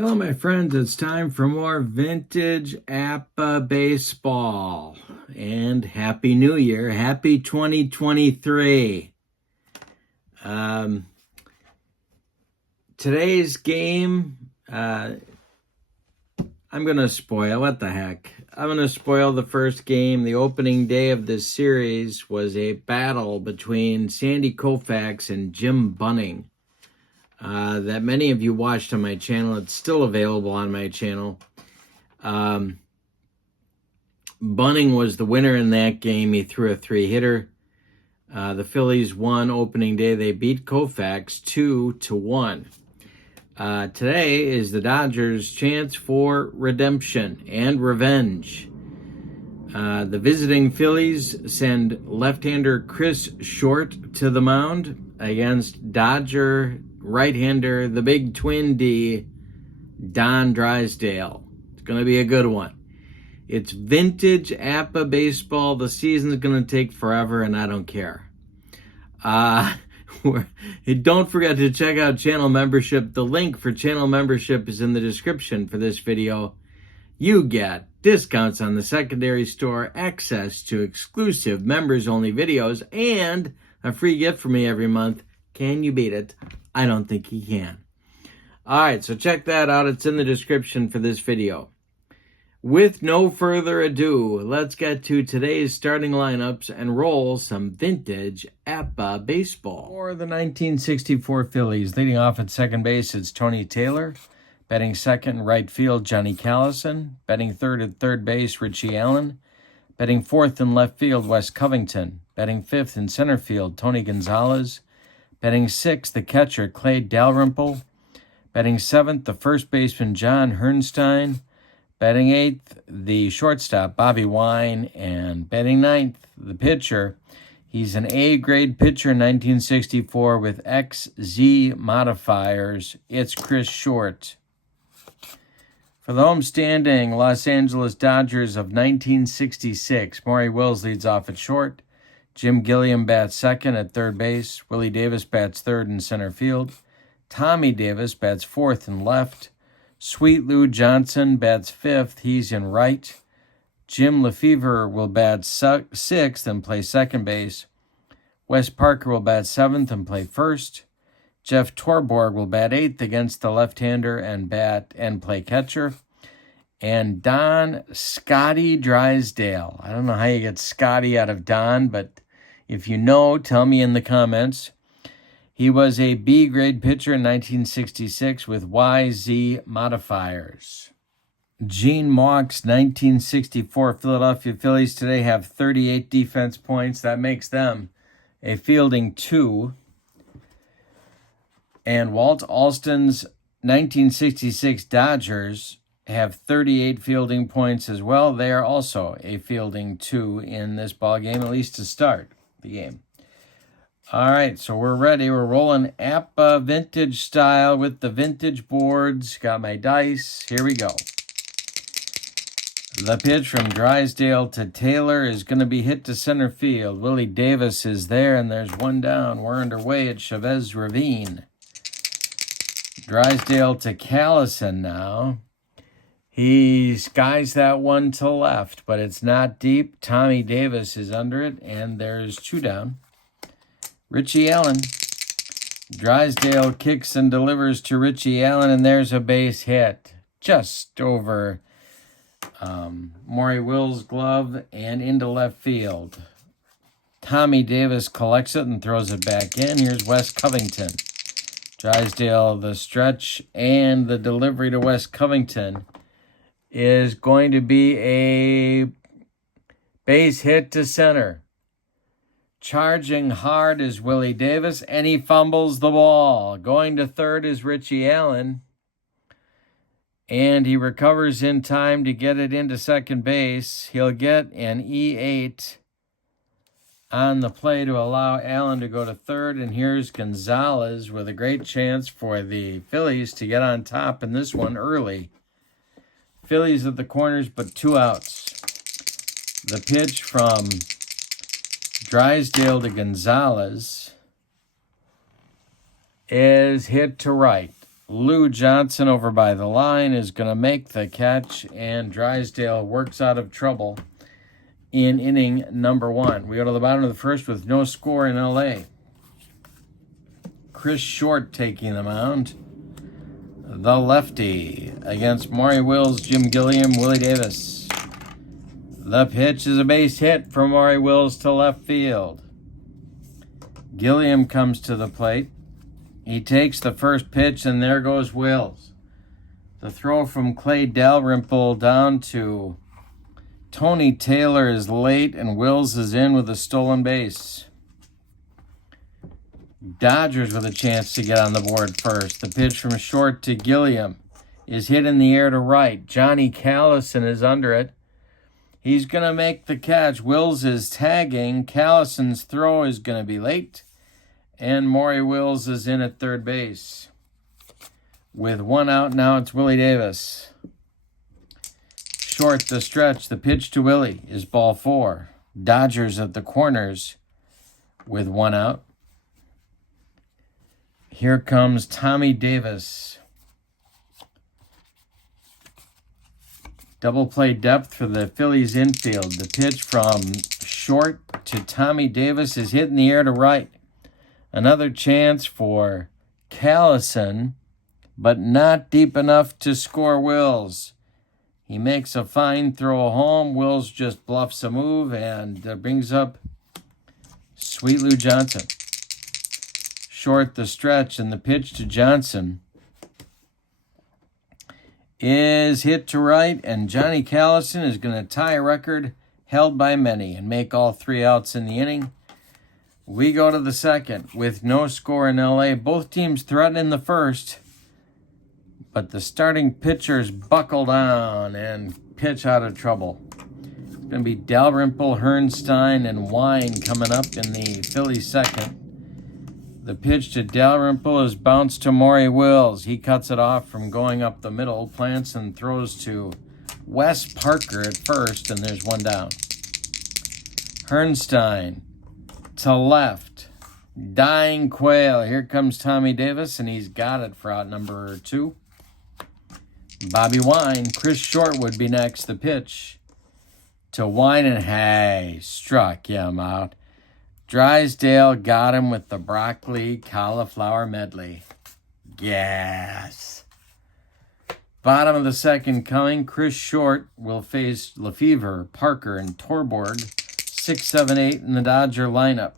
Hello, my friends. It's time for more vintage APBA baseball. And Happy New Year. Happy 2023. Today's game, I'm going to spoil. What the heck? I'm going to spoil the first game. The opening day of this series was a battle between Sandy Koufax and Jim Bunning. That many of you watched on my channel. It's still available on my channel. Bunning was the winner in that game. He threw a 3-hitter. The Phillies won opening day. They beat Koufax 2-1. Today is the Dodgers' chance for redemption and revenge. The visiting Phillies send left-hander Chris Short to the mound against Dodger right-hander, the big twin D, Don Drysdale. It's going to be a good one. It's vintage APBA baseball. The season's going to take forever, and I don't care. Don't forget to check out channel membership. The link for channel membership is in the description for this video. You get discounts on the secondary store, access to exclusive members-only videos, and a free gift for me every month. Can you beat it? I don't think you can. All right, so check that out. It's in the description for this video. With no further ado, let's get to today's starting lineups and roll some vintage APBA baseball. For the 1964 Phillies, leading off at second base, it's Tony Taylor. Batting second in right field, Johnny Callison. Batting third at third base, Richie Allen. Batting fourth in left field, Wes Covington. Batting fifth in center field, Tony Gonzalez. Batting sixth, the catcher, Clay Dalrymple. Batting seventh, the first baseman, John Hernstein. Batting eighth, the shortstop, Bobby Wine. And batting ninth, the pitcher. He's an A-grade pitcher in 1964 with XZ modifiers. It's Chris Short. For the homestanding Los Angeles Dodgers of 1966, Maury Wills leads off at short. Jim Gilliam bats second at third base. Willie Davis bats third in center field. Tommy Davis bats fourth in left. Sweet Lou Johnson bats fifth. He's in right. Jim Lefevre will bat sixth and play second base. Wes Parker will bat seventh and play first. Jeff Torborg will bat eighth against the left-hander and play catcher. And Don Scotty Drysdale. I don't know how you get Scotty out of Don, but if you know, tell me in the comments. He was a B-grade pitcher in 1966 with YZ modifiers. Gene Mauch's 1964 Philadelphia Phillies today have 38 defense points. That makes them a fielding 2. And Walt Alston's 1966 Dodgers have 38 fielding points as well. They are also a fielding 2 in this ball game, at least to start the game. All right, so we're ready. We're rolling APBA vintage style with the vintage boards. Got my dice. Here we go. The pitch from Drysdale to Taylor is going to be hit to center field. Willie Davis is there, and there's one down. We're underway at Chavez Ravine. Drysdale to Callison now. He skies that one to left, but it's not deep. Tommy Davis is under it, and there's 2 down. Richie Allen. Drysdale kicks and delivers to Richie Allen, and there's a base hit just over Maury Wills' glove and into left field. Tommy Davis collects it and throws it back in. Here's Wes Covington. Drysdale, the stretch and the delivery to Wes Covington is going to be a base hit to center. Charging hard is Willie Davis, and he fumbles the ball. Going to third is Richie Allen, and he recovers in time to get it into second base. He'll get an E8 on the play to allow Allen to go to third, and here's Gonzalez with a great chance for the Phillies to get on top in this one early. Phillies at the corners, but 2 outs. The pitch from Drysdale to Gonzalez is hit to right. Lou Johnson over by the line is going to make the catch, and Drysdale works out of trouble in inning number 1. We go to the bottom of the first with no score in LA. Chris Short taking the mound. The lefty against Maury Wills, Jim Gilliam, Willie Davis. The pitch is a base hit from Maury Wills to left field. Gilliam comes to the plate. He takes the first pitch, and there goes Wills. The throw from Clay Dalrymple down to Tony Taylor is late, and Wills is in with a stolen base. Dodgers with a chance to get on the board first. The pitch from Short to Gilliam is hit in the air to right. Johnny Callison is under it. He's going to make the catch. Wills is tagging. Callison's throw is going to be late. And Maury Wills is in at third base. With one out, now it's Willie Davis. Short the stretch. The pitch to Willie is ball 4. Dodgers at the corners with one out. Here comes Tommy Davis. Double play depth for the Phillies infield. The pitch from Short to Tommy Davis is hit in the air to right. Another chance for Callison, but not deep enough to score Wills. He makes a fine throw home. Wills just bluffs a move and brings up Sweet Lou Johnson. Short the stretch, and the pitch to Johnson is hit to right, and Johnny Callison is going to tie a record held by many and make all 3 outs in the inning. We go to the second with no score in LA. Both teams threaten in the first, but the starting pitchers buckle down and pitch out of trouble. It's going to be Dalrymple, Hernstein, and Wine coming up in the Phillies second. The pitch to Dalrymple is bounced to Maury Wills. He cuts it off from going up the middle, plants and throws to Wes Parker at first, and there's one down. Hernstein to left. Dying Quail. Here comes Tommy Davis, and he's got it for out number 2. Bobby Wine. Chris Short would be next. The pitch to Wine, and hey, struck him out. Drysdale got him with the broccoli cauliflower medley. Yes. Bottom of the second coming. Chris Short will face Lefevre, Parker, and Torborg. 6, 7, 8 in the Dodger lineup.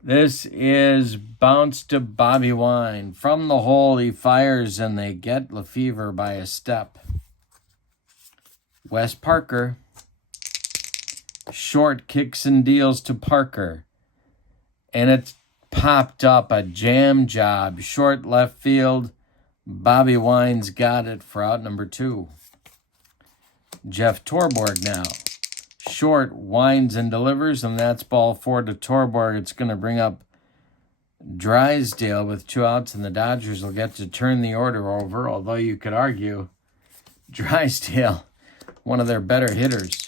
This is bounced to Bobby Wine. From the hole, he fires, and they get Lefevre by a step. Wes Parker. Short kicks and deals to Parker. And it's popped up, a jam job. Short left field. Bobby Wine's got it for out number 2. Jeff Torborg now. Short winds and delivers, and that's ball 4 to Torborg. It's going to bring up Drysdale with 2 outs, and the Dodgers will get to turn the order over, although you could argue Drysdale, one of their better hitters.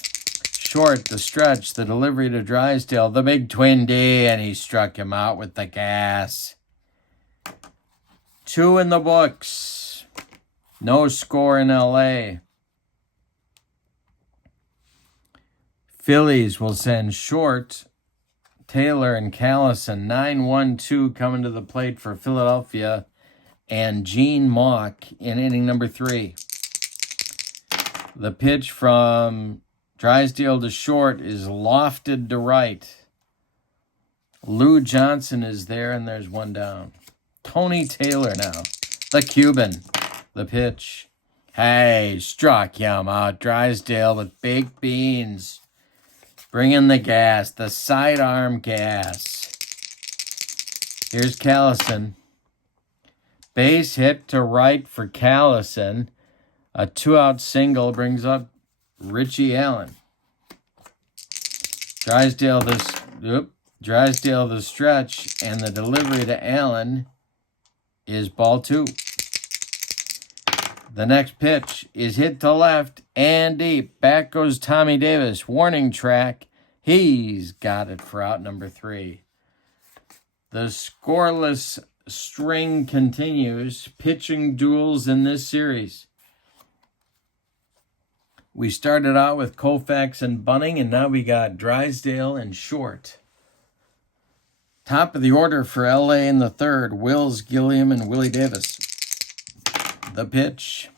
Short, the stretch, the delivery to Drysdale, the big twin D, and he struck him out with the gas. 2 in the books. No score in LA. Phillies will send Short, Taylor, and Callison. 9-1-2 coming to the plate for Philadelphia, and Gene Mauch in inning number 3. The pitch from Drysdale to Short is lofted to right. Lou Johnson is there, and there's one down. Tony Taylor now, the Cuban. The pitch. Hey, struck him out. Drysdale with baked beans. Bringing the gas, the sidearm gas. Here's Callison. Base hit to right for Callison. A 2-out single brings up Richie Allen. Drysdale the stretch, and the delivery to Allen is ball 2. The next pitch is hit to left and deep. Back goes Tommy Davis. Warning track. He's got it for out number 3. The scoreless string continues. Pitching duels in this series. We started out with Koufax and Bunning, and now we got Drysdale and Short. Top of the order for LA in the third, Wills, Gilliam, and Willie Davis. The pitch.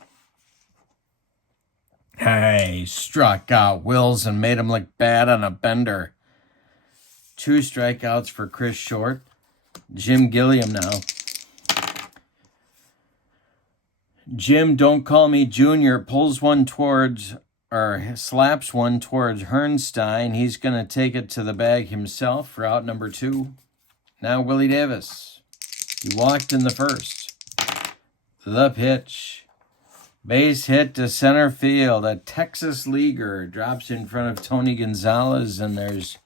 Hey, struck out Wills and made him look bad on a bender. 2 strikeouts for Chris Short. Jim Gilliam now. Jim, don't call me Junior, pulls one towards, or slaps one towards Hernstein. He's going to take it to the bag himself for out number 2. Now Willie Davis. He walked in the first. The pitch. Base hit to center field. A Texas leaguer drops in front of Tony Gonzalez, and there's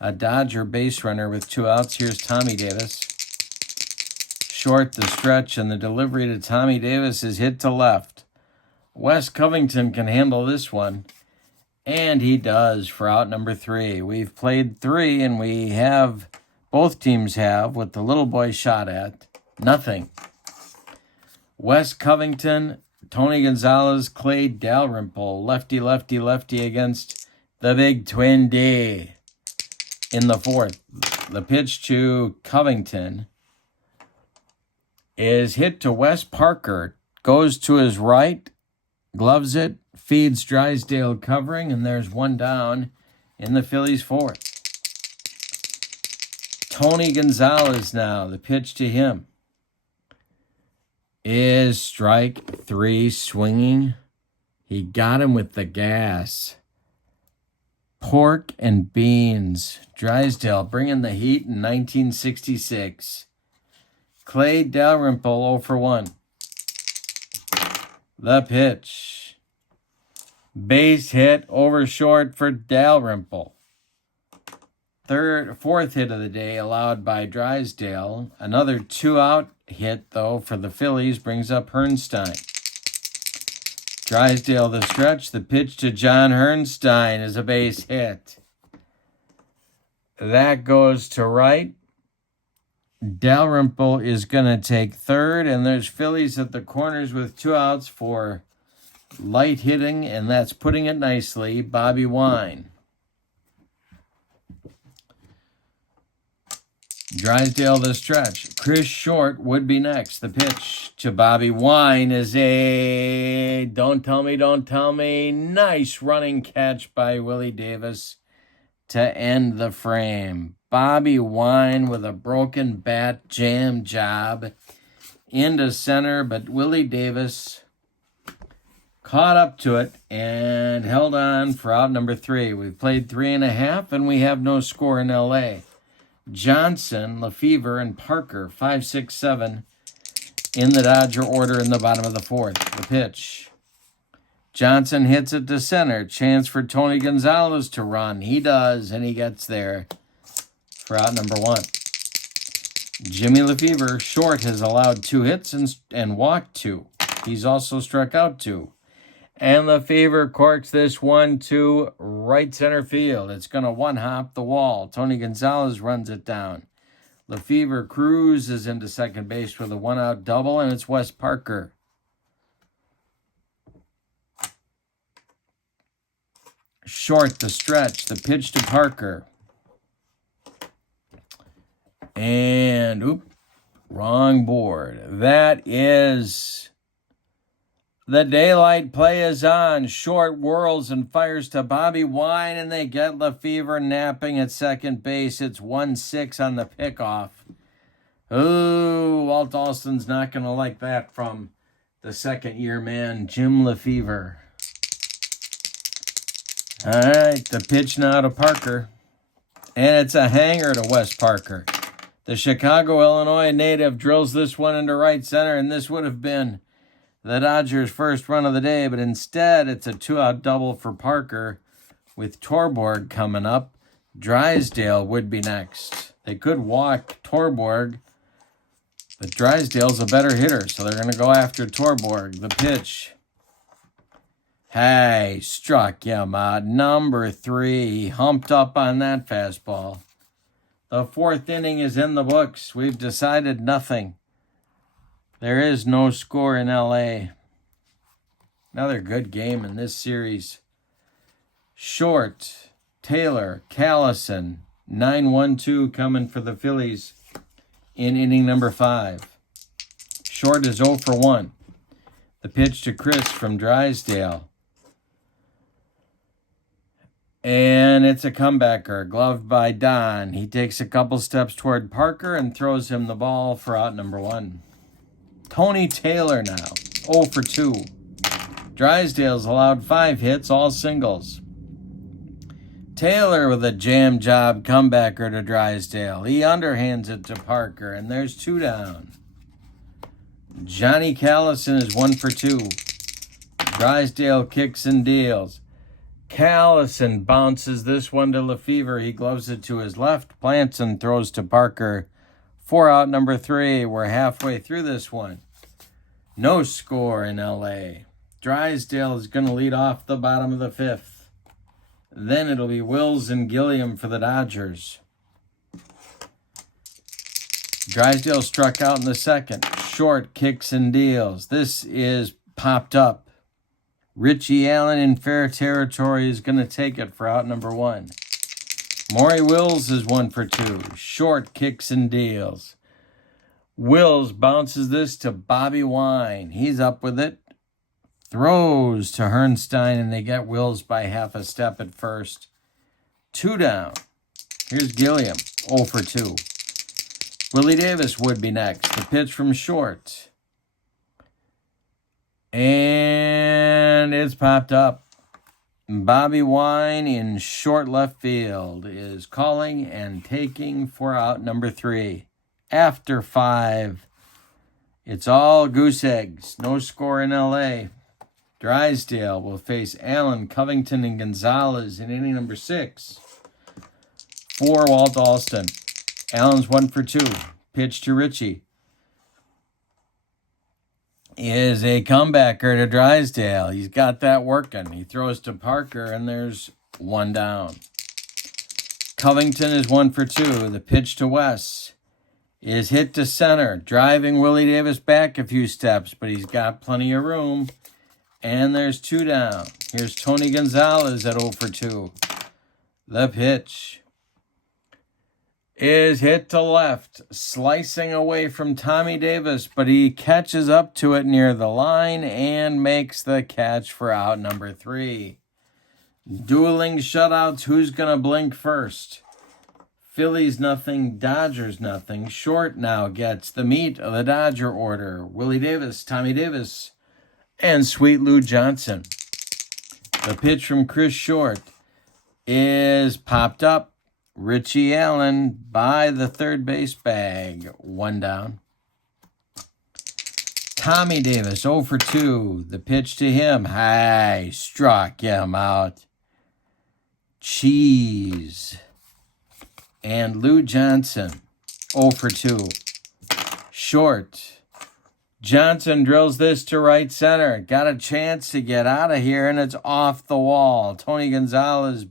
a Dodger base runner with 2 outs. Here's Tommy Davis. Short the stretch, and the delivery to Tommy Davis is hit to left. Wes Covington can handle this one, and he does for out number 3. We've played 3, and we have, both teams have, what the little boy shot at, nothing. Wes Covington, Tony Gonzalez, Clay Dalrymple, lefty, lefty, lefty against the big Twin D in the fourth. The pitch to Covington is hit to Wes Parker, goes to his right, gloves it, feeds Drysdale covering, and there's 1 down in the Phillies' fourth. Tony Gonzalez now, the pitch to him is strike 3 swinging. He got him with the gas. Pork and beans. Drysdale bringing the heat in 1966. Clay Dalrymple 0 for 1. The pitch. Base hit over short for Dalrymple. Fourth hit of the day allowed by Drysdale. Another 2-out hit, though, for the Phillies brings up Hernstein. Drysdale the stretch. The pitch to John Hernstein is a base hit. That goes to right. Dalrymple is going to take third, and there's Phillies at the corners with 2 outs for light hitting, and that's putting it nicely, Bobby Wine. Drysdale the stretch. Chris Short would be next. The pitch to Bobby Wine is a don't tell me, nice running catch by Willie Davis to end the frame. Bobby Wine with a broken bat jam job into center, but Willie Davis caught up to it and held on for out number 3. We've played 3.5, and we have no score in L.A. Johnson, Lefevre, and Parker, 5, 6, 7 in the Dodger order in the bottom of the fourth. The pitch. Johnson hits it to center. Chance for Tony Gonzalez to run. He does, and he gets there for out number 1. Jimmy Lefevre, short, has allowed 2 hits and walked 2. He's also struck out 2. And Lefevre corks this one to right center field. It's going to one-hop the wall. Tony Gonzalez runs it down. Lefevre cruises into second base with a 1-out double, and it's Wes Parker. Short the stretch. The pitch to Parker. And, wrong board. That is... The daylight play is on. Short whirls and fires to Bobby Wine, and they get Lefevre napping at second base. It's 1-6 on the pickoff. Ooh, Walt Alston's not going to like that from the second-year man, Jim Lefevre. All right, the pitch now to Parker. And it's a hanger to Wes Parker. The Chicago, Illinois native drills this one into right center, and this would have been the Dodgers' first run of the day, but instead it's a 2-out double for Parker with Torborg coming up. Drysdale would be next. They could walk Torborg, but Drysdale's a better hitter, so they're going to go after Torborg. The pitch. Hey, struck him out. Number 3, he humped up on that fastball. The fourth inning is in the books. We've decided nothing. There is no score in LA. Another good game in this series. Short, Taylor, Callison, 9-1-2 coming for the Phillies in inning number 5. Short is 0 for 1. The pitch to Chris from Drysdale. And it's a comebacker, gloved by Don. He takes a couple steps toward Parker and throws him the ball for out number 1. Tony Taylor now, 0 for 2. Drysdale's allowed 5 hits, all singles. Taylor with a jam job comebacker to Drysdale. He underhands it to Parker, and there's 2 down. Johnny Callison is 1 for 2. Drysdale kicks and deals. Callison bounces this one to Lefevre. He gloves it to his left, plants and throws to Parker. 4 out number 3. We're halfway through this one. No score in LA. Drysdale is going to lead off the bottom of the 5th. Then it'll be Wills and Gilliam for the Dodgers. Drysdale struck out in the 2nd. Short kicks and deals. This is popped up. Richie Allen in fair territory is going to take it for out number 1. Maury Wills is 1 for 2. Short kicks and deals. Wills bounces this to Bobby Wine. He's up with it. Throws to Hernstein, and they get Wills by half a step at first. 2 down. Here's Gilliam, 0 for 2. Willie Davis would be next. The pitch from short. And it's popped up. Bobby Wine in short left field is calling and taking for out number 3. After 5, it's all goose eggs. No score in LA. Drysdale will face Allen, Covington, and Gonzalez in inning number 6. For Walt Alston. Allen's 1 for 2. Pitch to Richie is a comebacker to Drysdale. He's got that working. He throws to Parker, and there's 1 down. Covington is 1 for 2. The pitch to Wes is hit to center, driving Willie Davis back a few steps, but he's got plenty of room. And there's 2 down. Here's Tony Gonzalez at 0 for 2. The pitch is hit to left, slicing away from Tommy Davis, but he catches up to it near the line and makes the catch for out number 3. Dueling shutouts. Who's going to blink first? Phillies nothing, Dodgers nothing. Short now gets the meat of the Dodger order. Willie Davis, Tommy Davis, and Sweet Lou Johnson. The pitch from Chris Short is popped up. Richie Allen by the third base bag. 1 down. Tommy Davis, 0 for 2. The pitch to him. High. Struck him out. Cheese. And Lou Johnson, 0 for 2. Short. Johnson drills this to right center. Got a chance to get out of here, and it's off the wall. Tony Gonzalez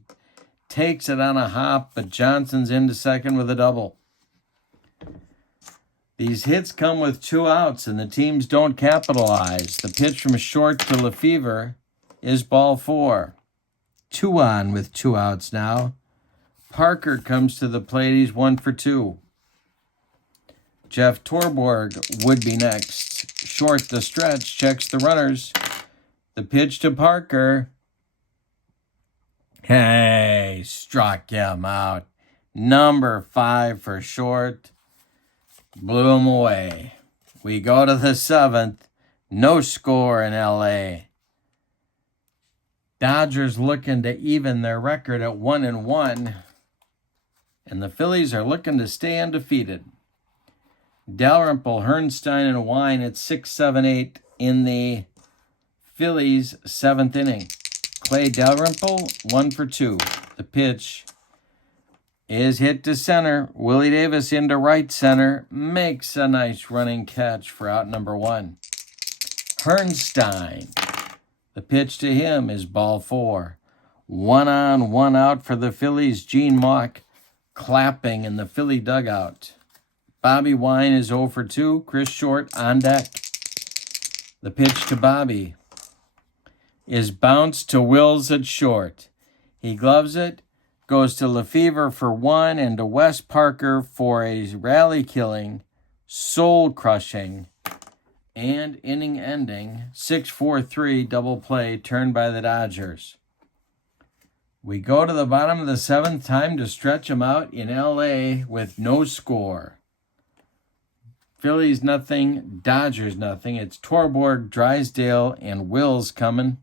takes it on a hop, but Johnson's into second with a double. These hits come with 2 outs, and the teams don't capitalize. The pitch from short to Lefevre is ball 4. 2 on with 2 outs now. Parker comes to the plate. He's 1 for 2. Jeff Torborg would be next. Short the stretch, checks the runners. The pitch to Parker. Hey, struck him out. Number 5 for Short. Blew him away. We go to the 7th. No score in LA. Dodgers looking to even their record at 1-1. And the Phillies are looking to stay undefeated. Dalrymple, Hernstein, and Wine at 6, 7, 8 in the Phillies' 7th inning. Clay Dalrymple, 1 for 2. The pitch is hit to center. Willie Davis into right center. Makes a nice running catch for out number 1. Hernstein. The pitch to him is ball 4. 1 on, 1 out for the Phillies. Gene Mauch clapping in the Philly dugout. Bobby Wine is 0 for 2. Chris Short on deck. The pitch to Bobby is bounced to Wills at short. He gloves it, goes to Lefevre for one, and to Wes Parker for a rally-killing, soul-crushing, and inning-ending 6-4-3 double play turned by the Dodgers. We go to the bottom of the seventh, time to stretch them out in L.A. with no score. Phillies nothing, Dodgers nothing. It's Torborg, Drysdale, and Wills coming.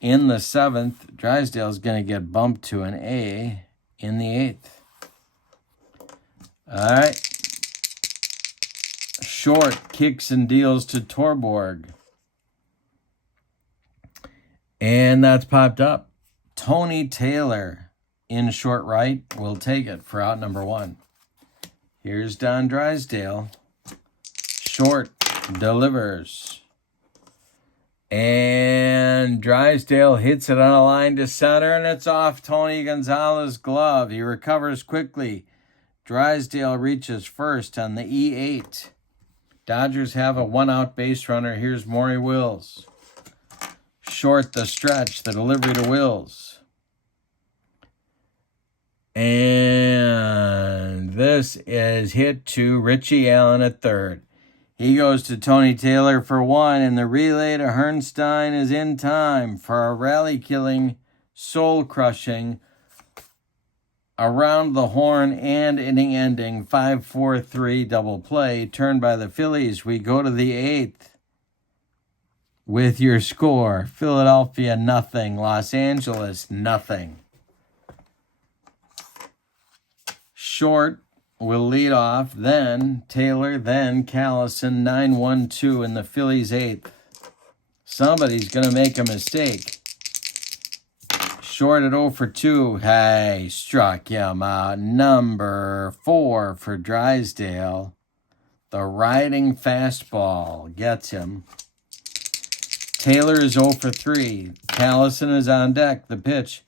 In the seventh, Drysdale's going to get bumped to an A in the eighth. All right. Short kicks and deals to Torborg. And that's popped up. Tony Taylor in short right will take it for out number one. Here's Don Drysdale. Short delivers. And Drysdale hits it on a line to center, and it's off Tony Gonzalez's glove. He recovers quickly. Drysdale reaches first on the E8. Dodgers have a one-out base runner. Here's Maury Wills. Short the stretch, the delivery to Wills. And this is hit to Richie Allen at third. He goes to Tony Taylor for one, and the relay to Hernstein is in time for a rally-killing, soul-crushing, around the horn and inning-ending 5-4-3 double play turned by the Phillies. We go to the eighth with your score: Philadelphia nothing, Los Angeles nothing. Short will lead off, then Taylor, then Callison, 9-1-2 in the Phillies' eighth. Somebody's going to make a mistake. Short at 0 for 2. Hey, struck him out. Number 4 for Drysdale. The riding fastball gets him. Taylor is 0 for 3. Callison is on deck. The pitch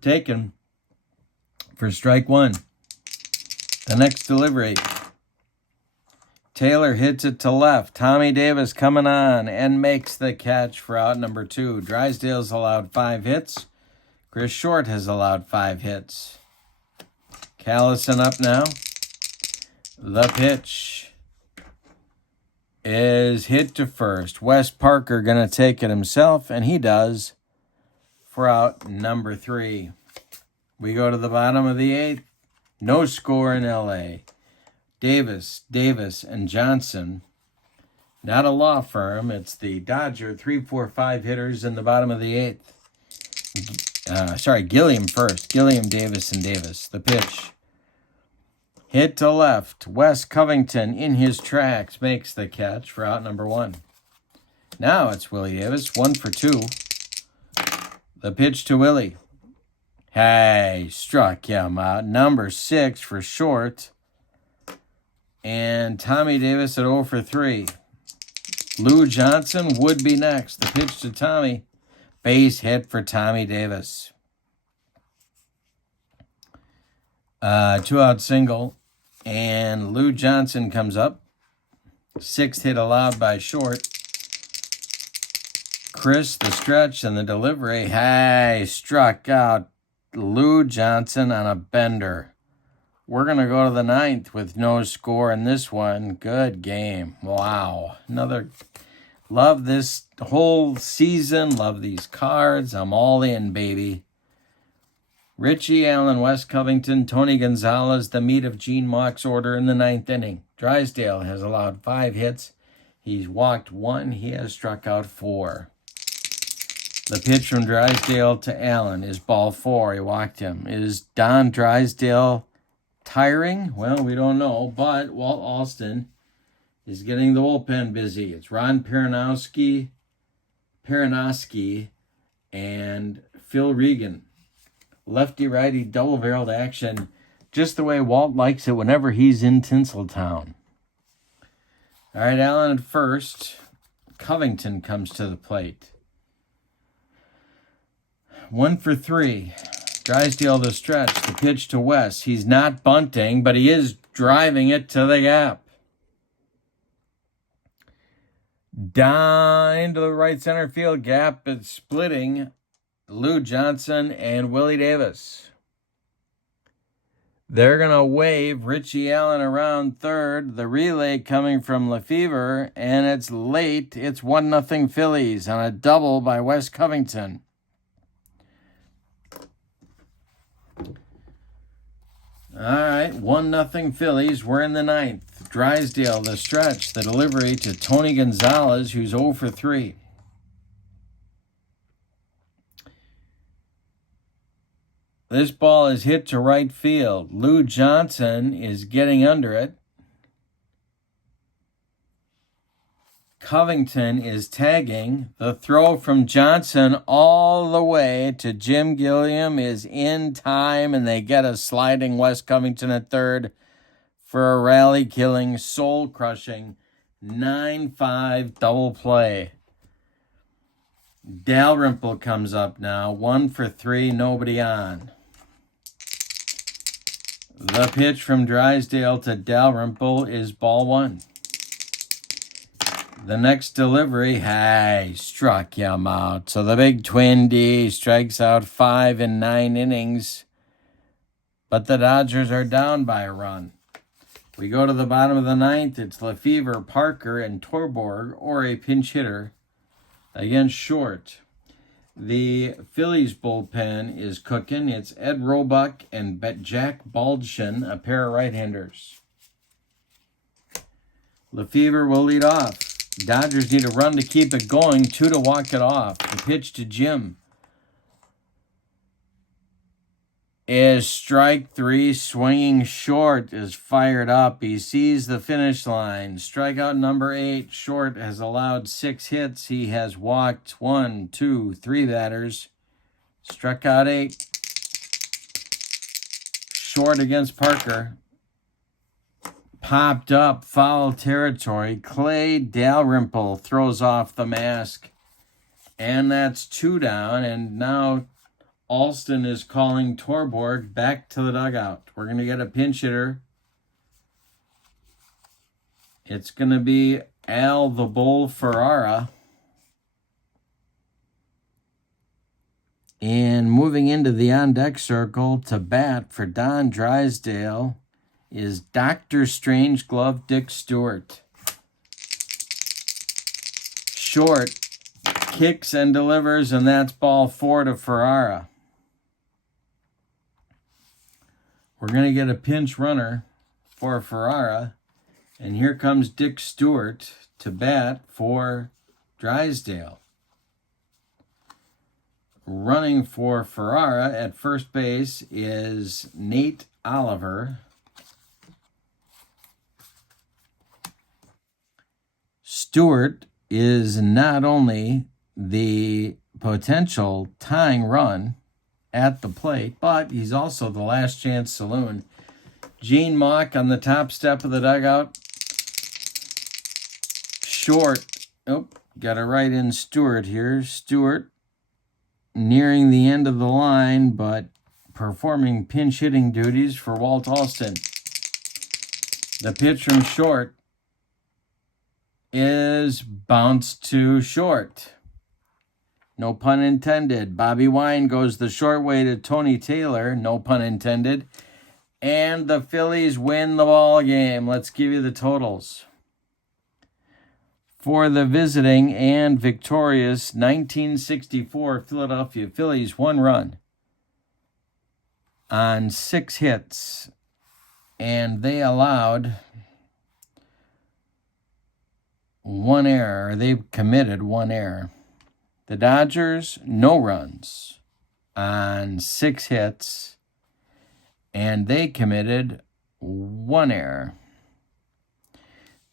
taken for strike one. The next delivery. Taylor hits it to left. Tommy Davis coming on and makes the catch for out number 2. Drysdale's allowed 5 hits. Chris Short has allowed 5 hits. Callison up now. The pitch is hit to first. Wes Parker going to take it himself, and he does for out number 3. We go to the bottom of the 8th. No score in L.A. Davis, and Johnson. Not a law firm. It's the Dodger 3-4-5 hitters in the bottom of the 8th. Gilliam first. Gilliam, Davis, and Davis. The pitch. Hit to left. Wes Covington in his tracks makes the catch for out number 1. Now it's Willie Davis, 1 for 2. The pitch to Willie. Hey, struck him out. Number 6 for Short. And Tommy Davis at 0 for 3. Lou Johnson would be next. The pitch to Tommy. Base hit for Tommy Davis. 2-out single. And Lou Johnson comes up. 6th hit allowed by Short. Chris, the stretch and the delivery. Hey, struck out Lou Johnson on a bender. We're going to go to the 9th with no score in this one. Good game. Wow. Love this whole season. Love these cards. I'm all in, baby. Richie Allen, Wes Covington, Tony Gonzalez, the meat of Gene Mauch's order in the 9th inning. Drysdale has allowed 5 hits. He's walked 1. He has struck out 4. The pitch from Drysdale to Allen is ball 4. He walked him. Is Don Drysdale tiring? Well, we don't know, but Walt Alston is getting the bullpen busy. It's Ron Peranowski, and Phil Regan. Lefty-righty double-barreled action, just the way Walt likes it whenever he's in Tinseltown. All right, Allen at first. Covington comes to the plate. 1 for 3. Drysdale to stretch. The pitch to Wes. He's not bunting, but he is driving it to the gap. Down into the right center field gap. It's splitting Lou Johnson and Willie Davis. They're going to wave Richie Allen around third. The relay coming from Lefevre, and it's late. It's 1-0 Phillies on a double by Wes Covington. All right, 1-0 Phillies. We're in the ninth. Drysdale, the stretch, the delivery to Tony Gonzalez, who's 0 for 3. This ball is hit to right field. Lou Johnson is getting under it. Covington is tagging. The throw from Johnson all the way to Jim Gilliam is in time, and they get a sliding Wes Covington at third for a rally-killing, soul-crushing 9-5 double play. Dalrymple comes up now, 1 for 3, nobody on. The pitch from Drysdale to Dalrymple is ball 1. The next delivery, struck him out. So the big Twin D strikes out 5 in 9 innings. But the Dodgers are down by a run. We go to the bottom of the ninth. It's Lefevre, Parker, and Torborg, or a pinch hitter, against Short. The Phillies bullpen is cooking. It's Ed Roebuck and Jack Baldwin, a pair of right-handers. Lefevre will lead off. Dodgers need a run to keep it going, 2 to walk it off. The pitch to Jim is strike 3. Swinging Short is fired up. He sees the finish line. Strikeout number 8. Short has allowed 6 hits. He has walked 1, 2, 3 batters. Struck out 8. Short against Parker. Popped up, foul territory. Clay Dalrymple throws off the mask. And that's 2 down. And now Alston is calling Torborg back to the dugout. We're going to get a pinch hitter. It's going to be Al the Bull Ferrara. And moving into the on-deck circle to bat for Don Drysdale is Dr. Strangeglove Dick Stewart. Short kicks and delivers, and that's ball 4 to Ferrara. We're going to get a pinch runner for Ferrara, and here comes Dick Stewart to bat for Drysdale. Running for Ferrara at first base is Nate Oliver. Stewart is not only the potential tying run at the plate, but he's also the last chance saloon. Gene Mauch on the top step of the dugout. Short. Got to write in Stewart here. Stewart nearing the end of the line, but performing pinch hitting duties for Walt Alston. The pitch from Short is bounced to Short. No pun intended. Bobby Wine goes the short way to Tony Taylor. No pun intended. And the Phillies win the ball game. Let's give you the totals. For the visiting and victorious 1964 Philadelphia Phillies, 1 run on 6 hits. And they allowed 1 error. They committed 1 error. The Dodgers, no runs on 6 hits, and they committed 1 error.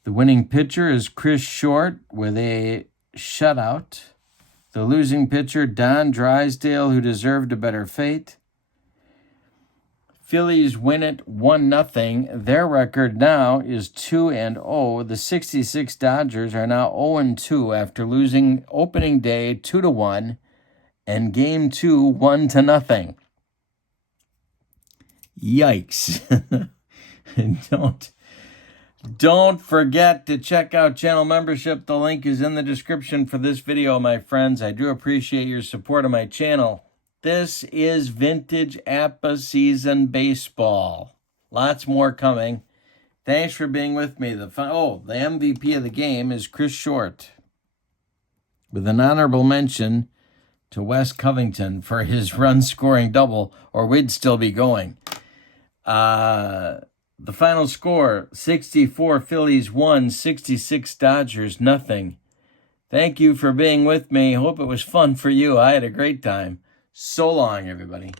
The winning pitcher is Chris Short with a shutout. The losing pitcher, Don Drysdale, who deserved a better fate. Phillies win it 1-0. Their record now is 2-0. The 66 Dodgers are now 0-2 after losing opening day 2-1 and game 2 1-0. Yikes. Don't forget to check out channel membership. The link is in the description for this video, my friends. I do appreciate your support of my channel. This is vintage APBA season baseball. Lots more coming. Thanks for being with me. The MVP of the game is Chris Short, with an honorable mention to Wes Covington for his run-scoring double, or we'd still be going. The final score, 64 Phillies 1, 66 Dodgers 0. Thank you for being with me. Hope it was fun for you. I had a great time. So long, everybody.